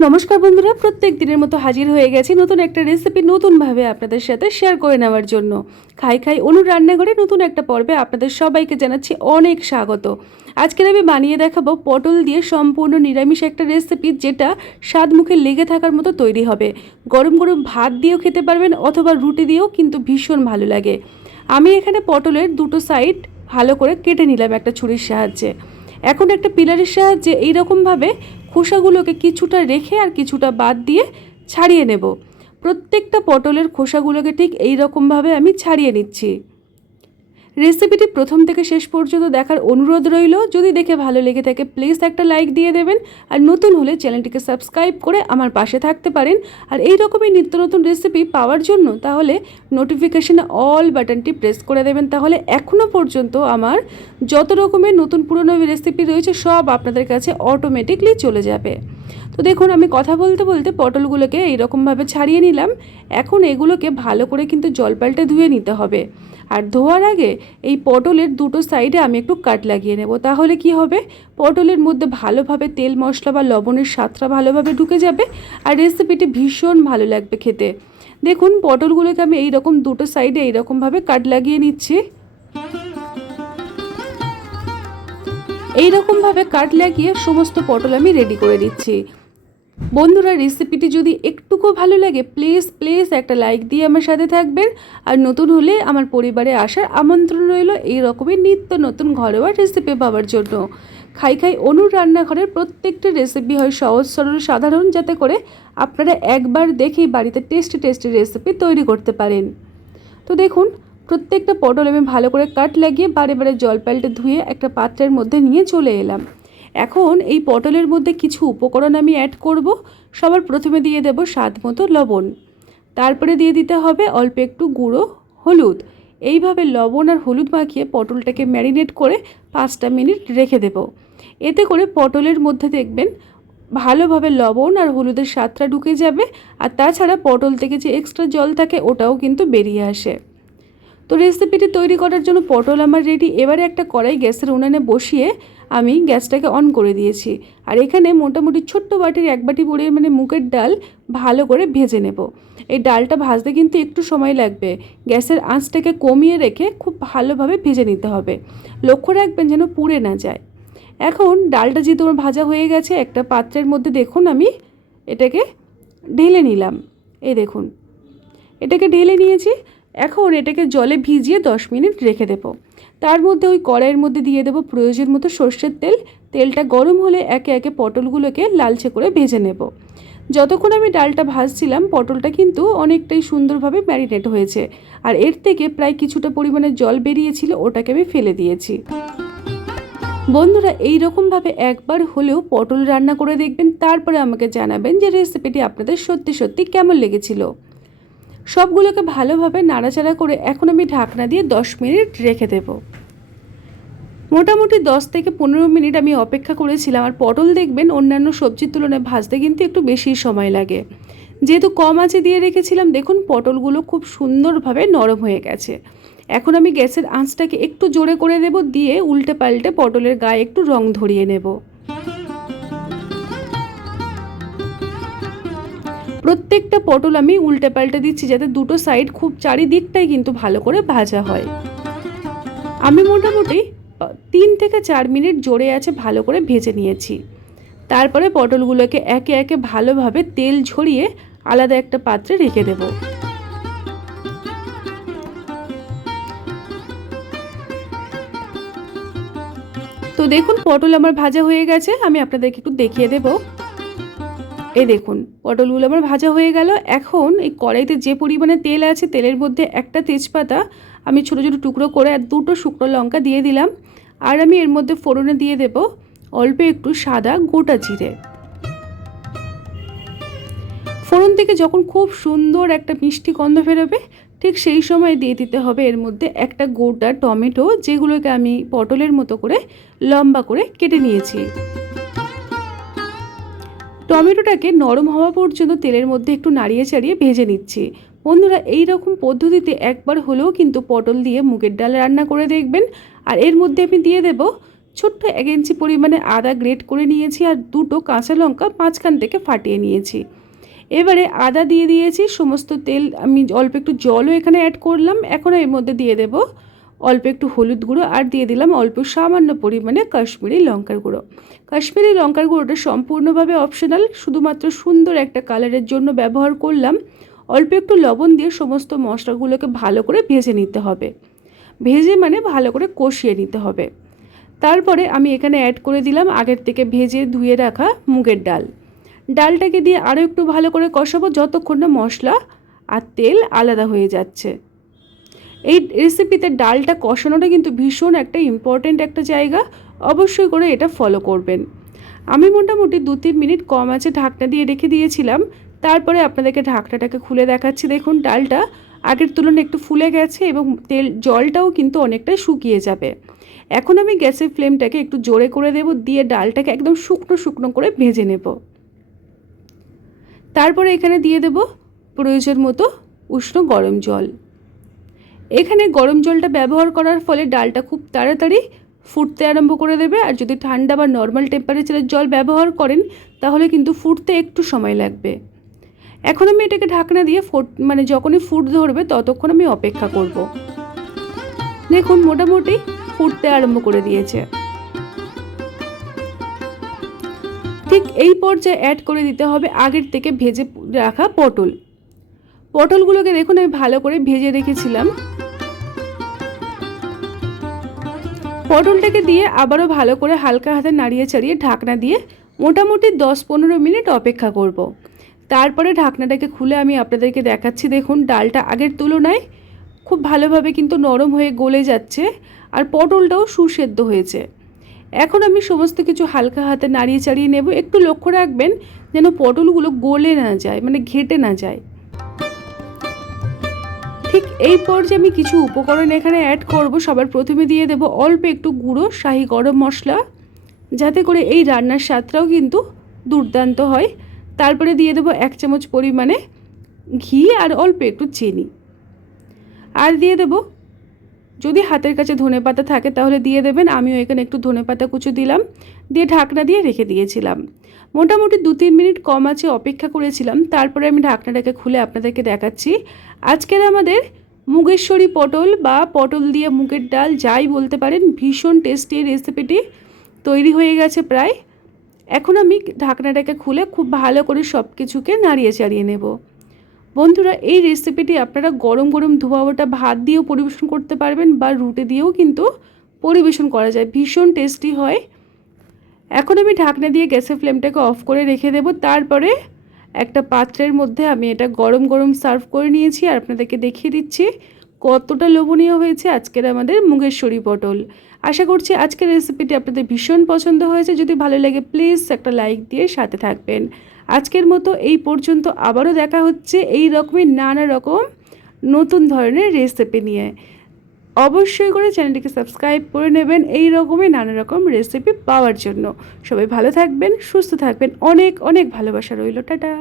নমস্কার বন্ধুরা, প্রত্যেক দিনের মতো হাজির হয়ে গেছি নতুন একটা রেসিপি নতুনভাবে আপনাদের সাথে শেয়ার করে নেওয়ার জন্য। খাই অনুর রান্নাঘরে নতুন একটা পর্বে আপনাদের সবাইকে জানাচ্ছি অনেক স্বাগত। আজকের আমি বানিয়ে দেখাবো পটল দিয়ে সম্পূর্ণ নিরামিষ একটা রেসিপি, যেটা স্বাদ মুখে লেগে থাকার মতো তৈরি হবে। গরম গরম ভাত দিয়েও খেতে পারবেন অথবা রুটি দিয়েও কিন্তু ভীষণ ভালো লাগে। আমি এখানে পটলের দুটো সাইড ভালো করে কেটে নিলাম একটা ছুরির সাহায্যে। এখন একটা পিলারের সাহায্যে এইরকমভাবে খোসাগুলোকে কিছুটা রেখে আর কিছুটা বাদ দিয়ে ছাড়িয়ে নেব। প্রত্যেকটা পটলের খোসাগুলোকে ঠিক এই রকমভাবে আমি ছাড়িয়ে নিচ্ছি। রেসিপিটি প্রথম থেকে শেষ পর্যন্ত দেখার অনুরোধ রইল। যদি দেখে ভালো লেগে থাকে প্লিজ একটা লাইক দিয়ে দেবেন, আর নতুন হলে চ্যানেলটিকে সাবস্ক্রাইব করে আমার পাশে থাকতে পারেন। আর এই রকমই নিত্য নতুন রেসিপি পাওয়ার জন্য তাহলে নোটিফিকেশনে অল বাটনটি প্রেস করে দেবেন। তাহলে এখনও পর্যন্ত আমার যত রকমের নতুন পুরনো রেসিপি রয়েছে সব আপনাদের কাছে অটোমেটিকলি চলে যাবে। তো দেখুন, আমি কথা বলতে বলতে পটলগুলোকে এইরকমভাবে ছাড়িয়ে নিলাম। এখন এগুলোকে ভালো করে কিন্তু জল পাল্টে ধুয়ে নিতে হবে। আর ধোয়ার আগে এই পটলের দুটো সাইডে আমি একটু কাট লাগিয়ে নেব। তাহলে কি হবে, পটলের মধ্যে ভালোভাবে তেল মশলা বা লবণের স্বাদটা ভালোভাবে ঢুকে যাবে আর রেসিপিটি ভীষণ ভালো লাগবে খেতে। দেখুন, পটলগুলোকে আমি এইরকম দুটো সাইডে এইরকমভাবে কাট লাগিয়ে নিচ্ছি। এইরকমভাবে কাট লাগিয়ে সমস্ত পটল আমি রেডি করে নিচ্ছি। বন্ধুরা, রেসিপিটি যদি একটুকু ভালো লাগে প্লিজ প্লিজ একটা লাইক দিয়ে আমার সাথে থাকবেন। আর নতুন হলে আমার পরিবারে আসার আমন্ত্রণ রইল এই রকমের নিত্য নতুন ঘরোয়া রেসিপি পাওয়ার জন্য। খাই অনুর রান্নাঘরের প্রত্যেকটা রেসিপি হয় সহজ সরল সাধারণ, যাতে করে আপনারা একবার দেখেই বাড়িতে টেস্টি রেসিপি তৈরি করতে পারেন। তো দেখুন, প্রত্যেকটা পটল আমি ভালো করে কাট লাগিয়ে বারে বারে জল পাল্টে ধুয়ে একটা পাত্রের মধ্যে নিয়ে চলে এলাম। এখন এই পটলের মধ্যে কিছু উপকরণ আমি অ্যাড করব। সবার প্রথমে দিয়ে দেব স্বাদ মতো লবণ, তারপরে দিয়ে দিতে হবে অল্প একটু গুঁড়ো হলুদ। এইভাবে লবণ আর হলুদ মাখিয়ে পটলটাকে ম্যারিনেট করে 5টা মিনিট রেখে দেব। এতে করে পটলের মধ্যে দেখবেন ভালোভাবে লবণ আর হলুদের স্বাদটা ঢুকে যাবে, আর তাছাড়া পটল থেকে যে এক্সট্রা জল থাকে ওটাও কিন্তু বেরিয়ে আসে। তো রেসিপিটি তৈরি করার জন্য পটল আমার রেডি। এবারে একটা কড়াই গ্যাসের উনানে বসিয়ে আমি গ্যাসটাকে অন করে দিয়েছি। আর এখানে মোটামুটি ছোট্ট বাটির 1 বাটি পরিমাণে মুগের ডাল ভালো করে ভেজে নেব। এই ডালটা ভাজতে কিন্তু একটু সময় লাগবে। গ্যাসের আঁচটাকে কমিয়ে রেখে খুব ভালোভাবে ভেজে নিতে হবে। লক্ষ্য রাখবেন যেন পুড়ে না যায়। এখন ডালটা যেহেতু আমার ভাজা হয়ে গেছে, একটা পাত্রের মধ্যে দেখুন আমি এটাকে ঢেলে নিলাম। এই দেখুন, এটাকে ঢেলে নিয়েছি। এখন এটাকে জলে ভিজিয়ে 10 মিনিট রেখে দেব। তার মধ্যে ওই কড়াইয়ের মধ্যে দিয়ে দেব প্রয়োজন মতো সর্ষের তেল। তেলটা গরম হলে একে একে পটলগুলোকে লালচে করে ভেজে নেব। যতক্ষণ আমি ডালটা ভাজছিলাম পটলটা কিন্তু অনেকটাই সুন্দরভাবে ম্যারিনেট হয়েছে, আর এর থেকে প্রায় কিছুটা পরিমাণে জল বেরিয়েছিল, ওটাকে আমি ফেলে দিয়েছি। বন্ধুরা, এই রকমভাবে একবার হলেও পটল রান্না করে দেখবেন, তারপরে আমাকে জানাবেন যে রেসিপিটি আপনাদের সত্যি কেমন লেগেছিল। সবগুলোকে ভালোভাবে নাড়াচাড়া করে এখন আমি ঢাকনা দিয়ে 10 মিনিট রেখে দেব। মোটামুটি 10 থেকে 15 মিনিট আমি অপেক্ষা করেছিলাম। আর পটল দেখবেন অন্যান্য সবজির তুলনায় ভাজতে কিন্তু একটু বেশি সময় লাগে। যেহেতু কম আঁচে দিয়ে রেখেছিলাম, দেখুন পটলগুলো খুব সুন্দরভাবে নরম হয়ে গেছে। এখন আমি গ্যাসের আঁচটাকে একটু জোরে করে দেব, দিয়ে উল্টে পাল্টে পটলের গায়ে একটু রং ধরিয়ে নেব। প্রত্যেকটা পটল আমি উল্টে পাল্টে দিচ্ছি, যাতে দুটো সাইড খুব চারিদিকটাই কিন্তু ভালো করে ভাজা হয়। আমি মোটামুটি 3 থেকে 4 মিনিট জোরে আছে ভালো করে ভেজে নিয়েছি। তারপরে পটলগুলোকে একে একে ভালোভাবে তেল ঝরিয়ে আলাদা একটা পাত্রে রেখে দেব। তো দেখুন, পটল আমার ভাজা হয়ে গেছে। আমি আপনাদেরকে একটু দেখিয়ে দেব। এই দেখুন, পটলগুলো আমার ভাজা হয়ে গেল। এখন এই কড়াইতে যে পরিমাণে তেল আছে, তেলের মধ্যে একটা তেজপাতা আমি ছোটো ছোটো টুকরো করে আর 2টো শুকনো লঙ্কা দিয়ে দিলাম। আর আমি এর মধ্যে ফোড়নে দিয়ে দেব অল্প একটু সাদা গোটা জিরে। ফোড়ন থেকে যখন খুব সুন্দর একটা মিষ্টি গন্ধ বেরোবে, ঠিক সেই সময় দিয়ে দিতে হবে এর মধ্যে একটা গোটা টমেটো, যেগুলোকে আমি পটলের মতো করে লম্বা করে কেটে নিয়েছি। টমেটোটাকে নরম হওয়া পর্যন্ত তেলের মধ্যে একটু নাড়িয়ে চাড়িয়ে ভেজে নিচ্ছি। বন্ধুরা, এই রকম পদ্ধতিতে একবার হলেও কিন্তু পটল দিয়ে মুগের ডাল রান্না করে দেখবেন। আর এর মধ্যে আমি দিয়ে দেব ছোট্ট 1 ইঞ্চি পরিমাণে আদা গ্রেট করে নিয়েছি আর 2টো কাঁচা লঙ্কা মাঝখান থেকে ফাটিয়ে নিয়েছি। এবারে আদা দিয়ে দিয়েছি, সমস্ত তেল আমি অল্প একটু জলও এখানে অ্যাড করলাম। এখন এর মধ্যে দিয়ে দেব অল্প একটু হলুদ গুঁড়ো আর দিয়ে দিলাম অল্প সামান্য পরিমাণে কাশ্মীরি লঙ্কার গুঁড়ো। কাশ্মীরি লঙ্কার গুঁড়োটা সম্পূর্ণভাবে অপশনাল, শুধুমাত্র সুন্দর একটা কালারের জন্য ব্যবহার করলাম। অল্প একটু লবণ দিয়ে সমস্ত মশলাগুলোকে ভালো করে ভেজে নিতে হবে, ভেজে মানে ভালো করে কষিয়ে নিতে হবে। তারপরে আমি এখানে অ্যাড করে দিলাম আগের থেকে ভেজে ধুয়ে রাখা মুগের ডাল। ডালটাকে দিয়ে আরও একটু ভালো করে কষাবো যতক্ষণ না মশলা আর তেল আলাদা হয়ে যাচ্ছে। এই রেসিপিতে ডালটা কষানোটা কিন্তু ভীষণ একটা ইম্পর্ট্যান্ট একটা জায়গা, অবশ্যই করে এটা ফলো করবেন। আমি মোটামুটি 2-3 মিনিট কম আছে ঢাকনা দিয়ে রেখে দিয়েছিলাম। তারপরে আপনাদেরকে ঢাকনাটাকে খুলে দেখাচ্ছি। দেখুন ডালটা আগের তুলনায় একটু ফুলে গেছে এবং জলটাও কিন্তু অনেকটাই শুকিয়ে যাবে। এখন আমি গ্যাসের ফ্লেমটাকে একটু জোরে করে দেব, দিয়ে ডালটাকে একদম শুকনো শুকনো করে ভেজে নেব। তারপরে এখানে দিয়ে দেব প্রয়োজন মতো উষ্ণ গরম জল। এখানে গরম জলটা ব্যবহার করার ফলে ডালটা খুব তাড়াতাড়ি ফুটতে আরম্ভ করে দেবে। আর যদি ঠান্ডা বা নর্মাল টেম্পারেচারের জল ব্যবহার করেন তাহলে কিন্তু ফুটতে একটু সময় লাগবে। এখন আমি এটাকে ঢাকনা দিয়ে যখনই ফুট ধরবে ততক্ষণ আমি অপেক্ষা করব। দেখুন মোটামুটি ফুটতে আরম্ভ করে দিয়েছে। ঠিক এই পর্যায়ে অ্যাড করে দিতে হবে আগের থেকে ভেজে রাখা পটলগুলোকে দেখুন আমি ভালো করে ভেজে রেখেছিলাম। পটলটাকে দিয়ে আবারও ভালো করে হালকা হাতে নাড়িয়ে চাড়িয়ে ঢাকনা দিয়ে মোটামুটি 10-15 মিনিট অপেক্ষা করব। তারপরে ঢাকনাটাকে খুলে আমি আপনাদেরকে দেখাচ্ছি। দেখুন ডালটা আগের তুলনায় খুব ভালোভাবে কিন্তু নরম হয়ে গলে যাচ্ছে আর পটলটাও সুসেদ্ধ হয়েছে। এখন আমি সমস্ত কিছু হালকা হাতে নাড়িয়ে চাড়িয়ে নেব। একটু লক্ষ্য রাখবেন যেন পটলগুলো গলে না যায়, ঘেটে না যায়। ঠিক এই পর্যায়ে আমি কিছু উপকরণ এখানে অ্যাড করব। সবার প্রথমে দিয়ে দেব অল্প একটু গুঁড়ো শাহি গরম মশলা, যাতে করে এই রান্নার স্বাদটাও কিন্তু দুর্দান্ত হয়। তারপরে দিয়ে দেব 1 চামচ পরিমাণে ঘি আর অল্প একটু চিনি। আর দিয়ে দেব, যদি হাতের কাছে ধনেপাতা থাকে তাহলে দিয়ে দেবেন, আমিও এখানে একটু ধনেপাতা কুচো দিলাম, দিয়ে ঢাকনা দিয়ে রেখে দিয়েছিলাম। মোটামুটি 2-3 মিনিট কম আছে অপেক্ষা করেছিলাম। তারপরে আমি ঢাকনাটাকে খুলে আপনাদেরকে দেখাচ্ছি। আজকের আমাদের মুগেশ্বরী পটল বা পটল দিয়ে মুগের ডাল যাই বলতে পারেন, ভীষণ টেস্টি রেসিপিটি তৈরি হয়ে গেছে প্রায়। এখন আমি ঢাকনাটাকে খুলে খুব ভালো করে সব কিছুকে নাড়িয়ে চাড়িয়ে নেব। বন্ধুরা এই রেসিপিটি আপনারা গরম গরম ধোয়া ওঠা ভাত দিয়েও পরিবেশন করতে পারবেন বা রুটি দিয়েও কিন্তু পরিবেশন করা যায়, ভীষণ টেস্টি হয়। এখন আমি ঢাকনা দিয়ে গ্যাসের ফ্লেমটাকে অফ করে রেখে দেব। তারপরে একটা পাত্রের মধ্যে আমি এটা গরম গরম সার্ভ করে নিয়েছি আর আপনাদেরকে দেখিয়ে দিচ্ছি কতটা লোভনীয় হয়েছে আজকের আমাদের মুগেশ্বরী পটল। আশা করছি আজকের রেসিপিটি আপনাদের ভীষণ পছন্দ হয়েছে। যদি ভালো লাগে প্লিজ একটা লাইক দিয়ে সাথে থাকবেন। আজকের মতো এই পর্যন্ত, আবারও দেখা হচ্ছে এই রকমই নানা রকম নতুন ধরনের রেসিপি নিয়ে। অবশ্যই করে চ্যানেলটিকে সাবস্ক্রাইব করে নেবেন এই রকমই নানা রকম রেসিপি পাওয়ার জন্য। সবাই ভালো থাকবেন, সুস্থ থাকবেন, অনেক অনেক ভালোবাসা রইল। টাটা।